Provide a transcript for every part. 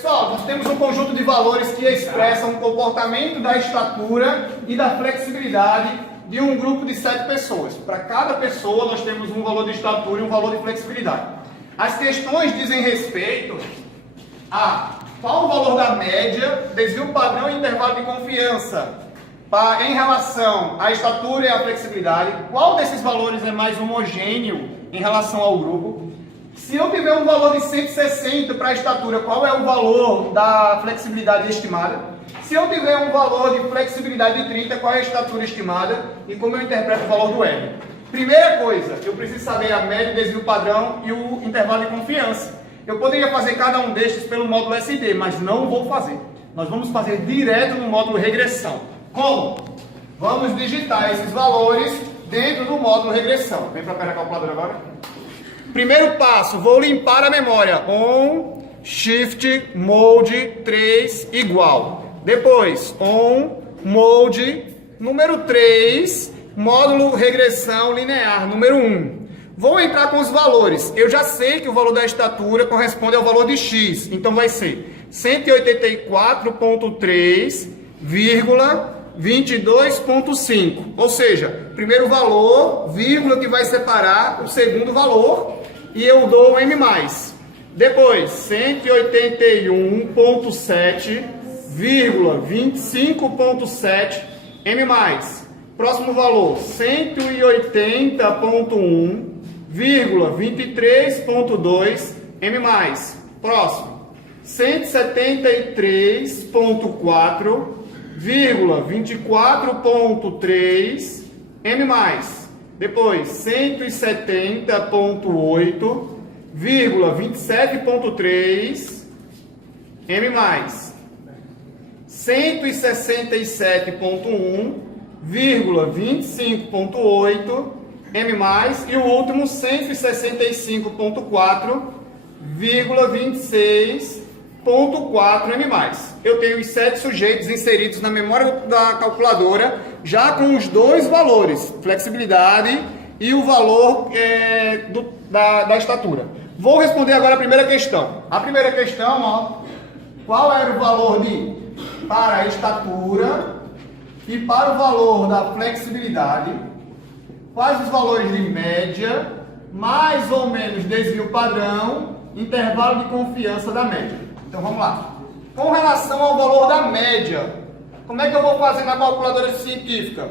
Pessoal, nós temos um conjunto de valores que expressam o comportamento da estatura e da flexibilidade de um grupo de 7 pessoas. Para cada pessoa nós temos um valor de estatura e um valor de flexibilidade. As questões dizem respeito a qual o valor da média, desvio padrão e intervalo de confiança em relação à estatura e à flexibilidade, qual desses valores é mais homogêneo em relação ao grupo. Se eu tiver um valor de 160 para a estatura, qual é o valor da flexibilidade estimada? Se eu tiver um valor de flexibilidade de 30, qual é a estatura estimada? E como eu interpreto o valor do R? Primeira coisa, eu preciso saber a média, o desvio padrão e o intervalo de confiança. Eu poderia fazer cada um destes pelo módulo SD, mas não vou fazer. Nós vamos fazer direto no módulo regressão. Como? Vamos digitar esses valores dentro do módulo regressão. Vem para perto da calculadora agora. Primeiro passo, vou limpar a memória. On, Shift, Mode 3 igual. Depois, On, Mode, número 3, módulo regressão linear, número 1. Vou entrar com os valores. Eu já sei que o valor da estatura corresponde ao valor de x. Então vai ser 184.3,22.5. Ou seja, primeiro valor, vírgula que vai separar o segundo valor. E eu dou um M+. Depois, 181.7,25.7 M+. Próximo valor, 180.1,23.2 M+. Próximo, 173.4,24.3 M+. Depois, 170.8,27.3 M+. 167.1,25.8 M+, e o último 165.4,26.4 M+. Eu tenho os 7 sujeitos inseridos na memória da calculadora, já com os dois valores, flexibilidade e o valor da estatura. Vou responder agora a primeira questão. A primeira questão, ó, qual era o valor para a estatura e para o valor da flexibilidade? Quais os valores de média, mais ou menos desvio padrão, intervalo de confiança da média? Então vamos lá. Com relação ao valor da média, como é que eu vou fazer na calculadora científica?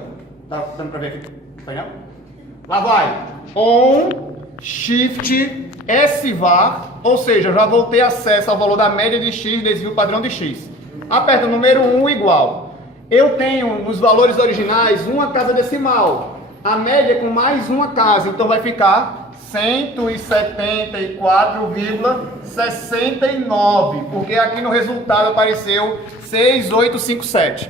Tá dando para ver aqui? Lá vai. On, Shift, SVAR, ou seja, já vou ter acesso ao valor da média de x, desvio padrão de x. Aperta o número 1 igual. Eu tenho nos valores originais uma casa decimal. A média é com mais uma casa, então vai ficar 174,69, porque aqui no resultado apareceu 6857.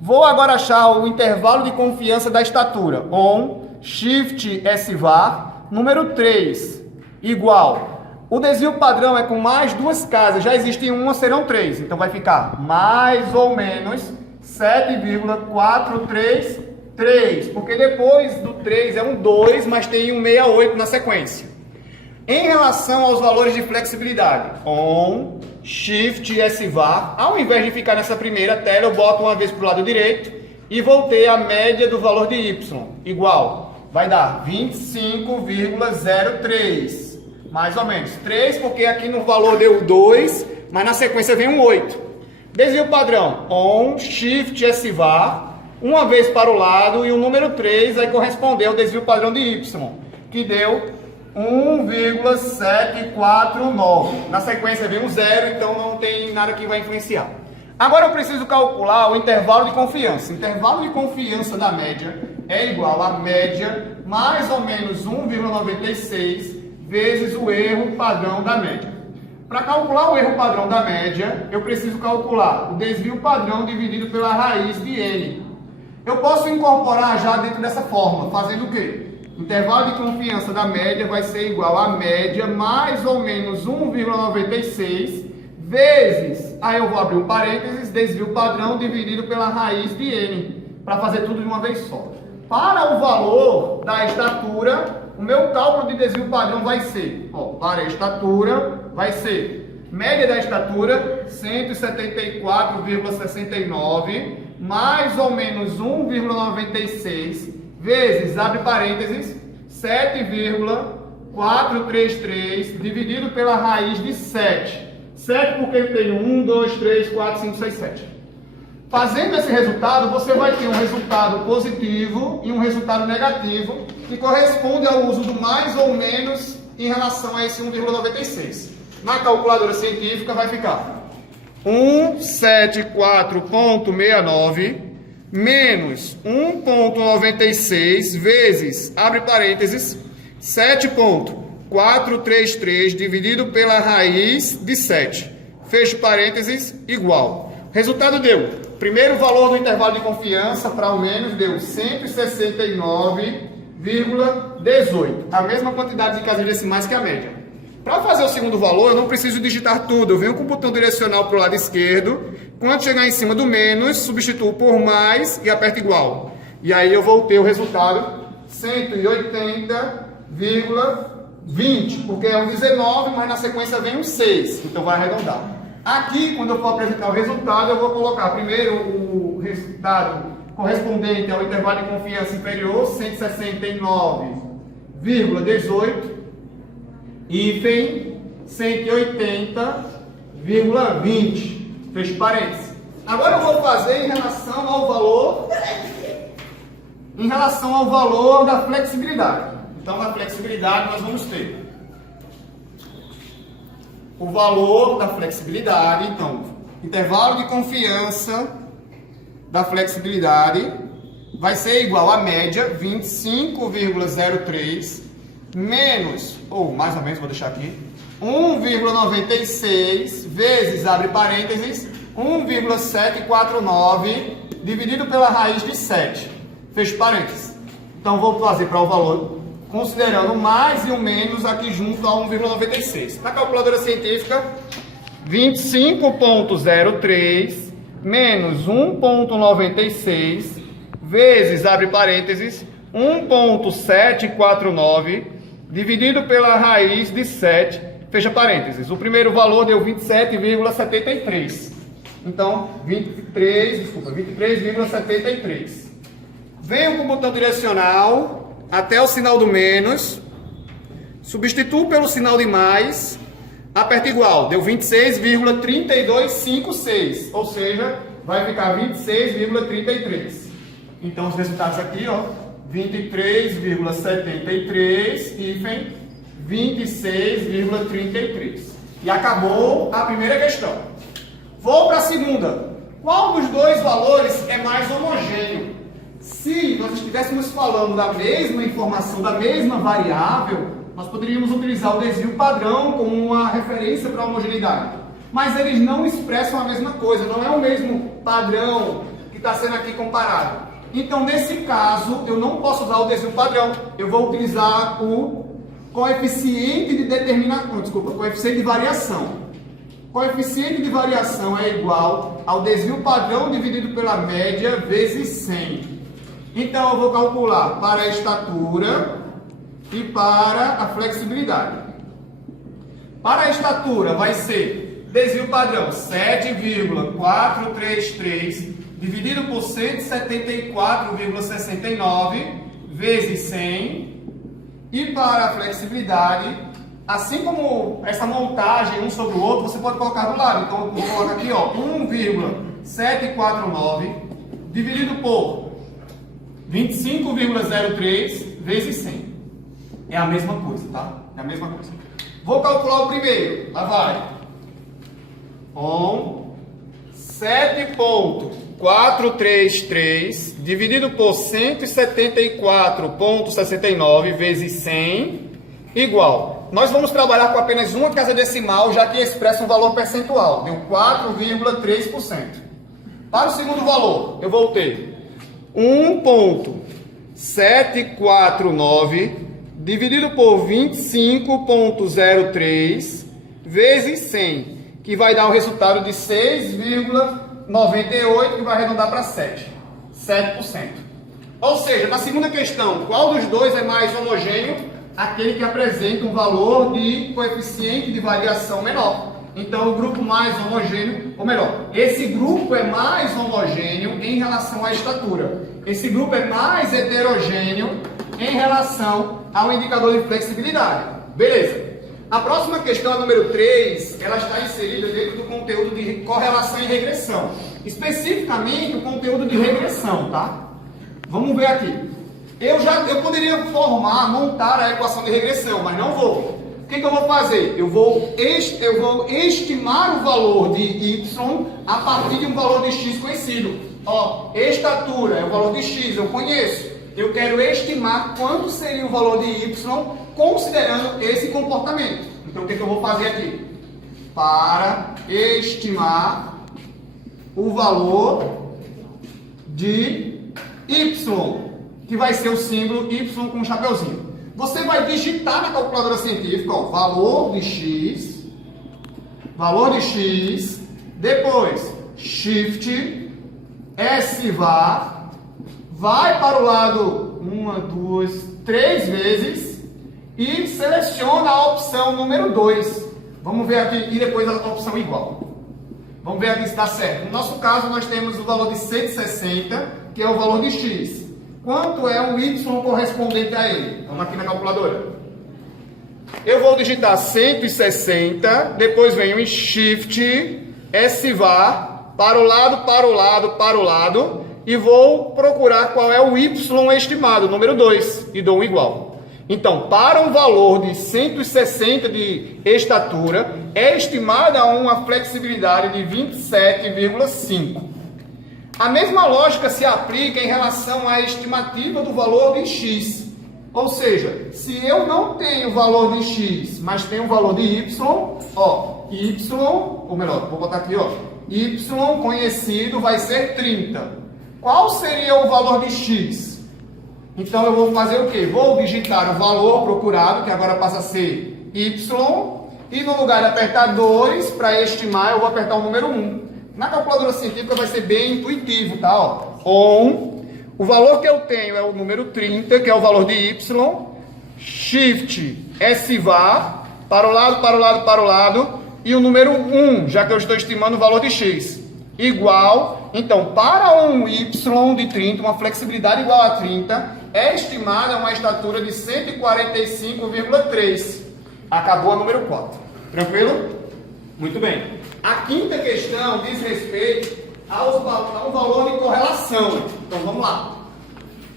Vou agora achar o intervalo de confiança da estatura. On, Shift, SVAR, número 3, igual. O desvio padrão é com mais duas casas, já existe uma, serão 3. Então vai ficar mais ou menos 7,433, porque depois do 3 é um 2, mas tem um 68 na sequência. Em relação aos valores de flexibilidade, On, Shift, SVAR, ao invés de ficar nessa primeira tela, eu boto uma vez para o lado direito e vou ter a média do valor de Y, igual. Vai dar 25,03, mais ou menos. 3, porque aqui no valor deu 2, mas na sequência vem um 8. Desvio padrão, On, Shift, SVAR, uma vez para o lado, e o número 3 vai corresponder ao desvio padrão de Y, que deu 1,749. Na sequência vem um 0, então não tem nada que vai influenciar. Agora eu preciso calcular o intervalo de confiança. O intervalo de confiança da média é igual a média mais ou menos 1,96 vezes o erro padrão da média. Para calcular o erro padrão da média, eu preciso calcular o desvio padrão dividido pela raiz de n. Eu posso incorporar já dentro dessa fórmula, fazendo o quê? O intervalo de confiança da média vai ser igual a média mais ou menos 1,96 vezes, aí eu vou abrir um parênteses, desvio padrão dividido pela raiz de n, para fazer tudo de uma vez só. Para o valor da estatura, o meu cálculo de desvio padrão vai ser, para a estatura, vai ser Média da estatura, 174,69, mais ou menos 1,96, vezes, abre parênteses, 7,433, dividido pela raiz de 7. 7 porque tem 1, 2, 3, 4, 5, 6, 7. Fazendo esse resultado, você vai ter um resultado positivo e um resultado negativo, que corresponde ao uso do mais ou menos em relação a esse 1,96. Na calculadora científica vai ficar 174,69 menos 1,96 vezes, abre parênteses, 7,433 dividido pela raiz de 7. Fecho parênteses, igual. Resultado deu, primeiro valor do intervalo de confiança para o menos deu 169,18. A mesma quantidade de casas decimais que a média. Para fazer o segundo valor, eu não preciso digitar tudo. Eu venho com o botão direcional para o lado esquerdo. Quando chegar em cima do menos, substituo por mais e aperto igual. E aí eu vou ter o resultado 180,20, porque é um 19, mas na sequência vem um 6. Então vai arredondar. Aqui, quando eu for apresentar o resultado, eu vou colocar primeiro o resultado correspondente ao intervalo de confiança inferior, 169,18. Hífen 180,20. Fecho parênteses. Agora eu vou fazer em relação ao valor da flexibilidade. Então, na flexibilidade nós vamos ter o valor da flexibilidade. Então, intervalo de confiança da flexibilidade vai ser igual à média 25,03 menos, ou mais ou menos, vou deixar aqui, 1,96 vezes, abre parênteses, 1,749 dividido pela raiz de 7. Fecho parênteses. Então, vou fazer para o valor, considerando o mais e o menos aqui junto a 1,96. Na calculadora científica, 25,03 menos 1,96 vezes, abre parênteses, 1,749 dividido pela raiz de 7, fecha parênteses. O primeiro valor deu 27,73. Então, 23,73. Venho com o botão direcional até o sinal do menos, substituo pelo sinal de mais, aperto igual, deu 26,3256, ou seja, vai ficar 26,33. Então, os resultados aqui, ó, 23,73, hífen 26,33. E acabou a primeira questão. Vou para a segunda. Qual dos dois valores é mais homogêneo? Se nós estivéssemos falando da mesma informação, da mesma variável, nós poderíamos utilizar o desvio padrão como uma referência para a homogeneidade. Mas eles não expressam a mesma coisa, não é o mesmo padrão que está sendo aqui comparado. Então, nesse caso, eu não posso usar o desvio padrão. Eu vou utilizar o coeficiente de determinação, coeficiente de variação. Coeficiente de variação é igual ao desvio padrão dividido pela média vezes 100. Então, eu vou calcular para a estatura e para a flexibilidade. Para a estatura, vai ser desvio padrão 7,433 dividido por 174,69 vezes 100. E para a flexibilidade, assim como essa montagem um sobre o outro, você pode colocar do lado. Então, eu vou colocar aqui, ó, 1,749 dividido por 25,03 vezes 100. É a mesma coisa, tá? É a mesma coisa. Vou calcular o primeiro. Lá vai. 7,433 dividido por 174,69 vezes 100 igual. Nós vamos trabalhar com apenas uma casa decimal, já que expressa um valor percentual. Deu 4,3%. Para o segundo valor, eu vou ter 1,749 dividido por 25,03 vezes 100, que vai dar um resultado de 6,98, que vai arredondar para 7%. Ou seja, na segunda questão, qual dos dois é mais homogêneo? Aquele que apresenta um valor de coeficiente de variação menor. Então, o grupo mais homogêneo, ou melhor, esse grupo é mais homogêneo em relação à estatura. Esse grupo é mais heterogêneo em relação ao indicador de flexibilidade. Beleza. A próxima questão, a número 3, ela está inserida dentro do conteúdo de correlação e regressão. Especificamente, o conteúdo de regressão, tá? Vamos ver aqui. Eu poderia montar a equação de regressão, mas não vou. O que eu vou fazer? Eu vou estimar o valor de y a partir de um valor de x conhecido. Ó, estatura é o valor de x, eu conheço. Eu quero estimar quanto seria o valor de y considerando esse comportamento. Então, o que eu vou fazer aqui? Para estimar o valor de y, que vai ser o símbolo y com um chapeuzinho. Você vai digitar na calculadora científica, ó, valor de x, depois shift, S var, vai para o lado 1, 2, 3 vezes e seleciona a opção número 2. Vamos ver aqui, e depois a opção igual. Vamos ver aqui se está certo. No nosso caso, nós temos o valor de 160, que é o valor de x. Quanto é o y correspondente a ele? Vamos aqui na calculadora. Eu vou digitar 160, depois venho em Shift, S var, para o lado, e vou procurar qual é o y estimado, número 2, e dou um igual. Então, para um valor de 160 de estatura, é estimada uma flexibilidade de 27,5. A mesma lógica se aplica em relação à estimativa do valor de x. Ou seja, se eu não tenho o valor de x, mas tenho o valor de y, ó, ou melhor, vou botar aqui, ó, y conhecido vai ser 30. Qual seria o valor de x? Então eu vou fazer o quê? Vou digitar o valor procurado, que agora passa a ser y, e no lugar de apertar 2 para estimar, eu vou apertar o número 1. Na calculadora científica vai ser bem intuitivo, tá? Ó. O valor que eu tenho é o número 30, que é o valor de y, shift, S var, para o lado, e o número 1, já que eu estou estimando o valor de x, igual, então, para um y de 30, uma flexibilidade igual a 30, é estimada uma estatura de 145,3. Acabou a número 4. Tranquilo? Muito bem. A quinta questão diz respeito ao valor de correlação. Então, vamos lá.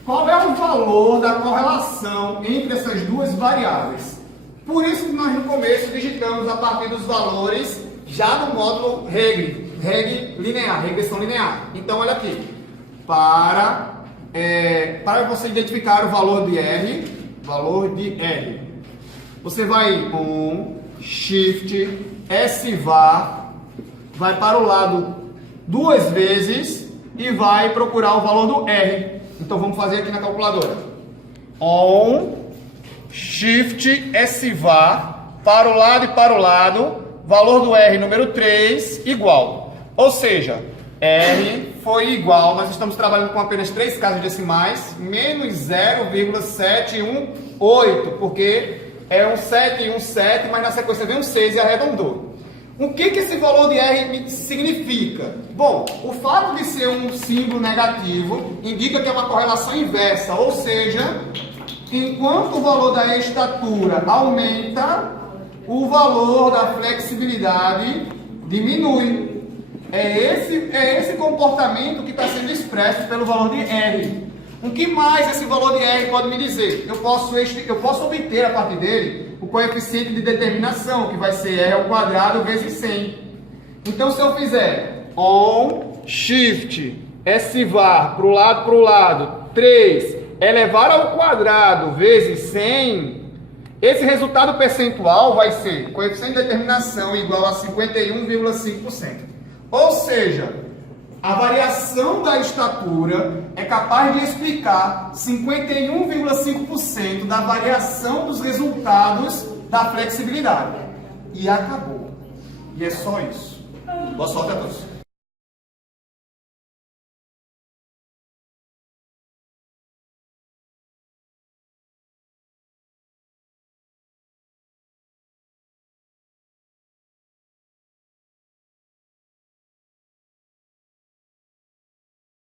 Qual é o valor da correlação entre essas duas variáveis? Por isso que nós no começo digitamos a partir dos valores já no módulo regressão linear. Então, olha aqui. Para você identificar o valor de R, você vai com Shift, S var, vai para o lado 2 vezes e vai procurar o valor do R. Então, vamos fazer aqui na calculadora. Shift, S var, para o lado, valor do R, número 3, igual. Ou seja, R foi igual, nós estamos trabalhando com apenas 3 casas decimais, menos 0,718, porque é um 7 e um 7, mas na sequência vem um 6 e arredondou. O que esse valor de R significa? Bom, o fato de ser um símbolo negativo indica que é uma correlação inversa, ou seja, enquanto o valor da estatura aumenta, o valor da flexibilidade diminui. É esse comportamento que está sendo expresso pelo valor de R. O que mais esse valor de R pode me dizer? Eu posso obter a partir dele o coeficiente de determinação, que vai ser R ao quadrado vezes 100. Então, se eu fizer Shift, S var, para o lado, 3, elevar ao quadrado vezes 100, esse resultado percentual vai ser coeficiente de determinação igual a 51,5%. Ou seja, a variação da estatura é capaz de explicar 51,5% da variação dos resultados da flexibilidade. E acabou. E é só isso. Boa sorte a todos.